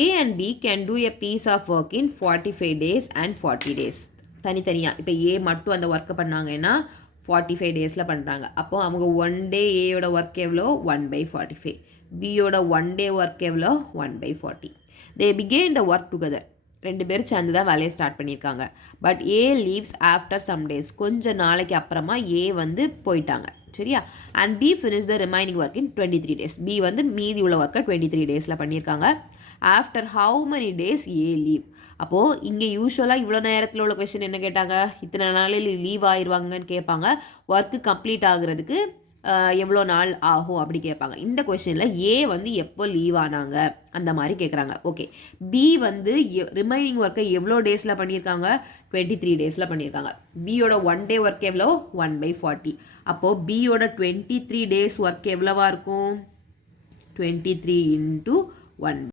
A and B can do a piece of work in 45 days and 40 days. தனித்தனியாக இப்போ ஏ மட்டும் அந்த ஒர்க்கை பண்ணாங்கன்னா 45 டேஸில் பண்ணுறாங்க. அப்போது அவங்க 1 டே ஏயோட ஒர்க் எவ்வளோ 1/45, பியோட 1 டே ஒர்க் எவ்வளோ 1/40. They began the work together. 2 பேரும் சேர்ந்து தான் வேலையை ஸ்டார்ட் பண்ணியிருக்காங்க. But A leaves after some days. கொஞ்சம் நாளைக்கு அப்புறமா ஏ வந்து போயிட்டாங்க, சரியா? And B finish the remaining work in 23 days. B வந்து மீதி உள்ள ஒர்க்கை 23 டேஸில் பண்ணியிருக்காங்க. After how many days A leave. அப்போது இங்கே யூஸ்வலாக இவ்வளோ நேரத்தில் உள்ள கொஸ்டின் என்ன கேட்டாங்க, இத்தனை நாளில் லீவ் ஆயிடுவாங்கன்னு கேட்பாங்க. ஒர்க்கு கம்ப்ளீட் ஆகுறதுக்கு எவ்வளோ நாள் ஆகும் அப்படி கேட்பாங்க. இந்த கொஸ்டினில் ஏ வந்து எப்போ லீவ் ஆனாங்க அந்த மாதிரி கேட்குறாங்க. ஓகே, பி வந்து ரிமைனிங் ஒர்க்கை எவ்வளோ டேஸில் பண்ணியிருக்காங்க 23 டேஸில் பண்ணியிருக்காங்க. பியோட 1 டே ஒர்க் எவ்வளோ 1/40. அப்போது பியோட 23 டேஸ் ஒர்க் எவ்வளோவா இருக்கும் 23 × 1.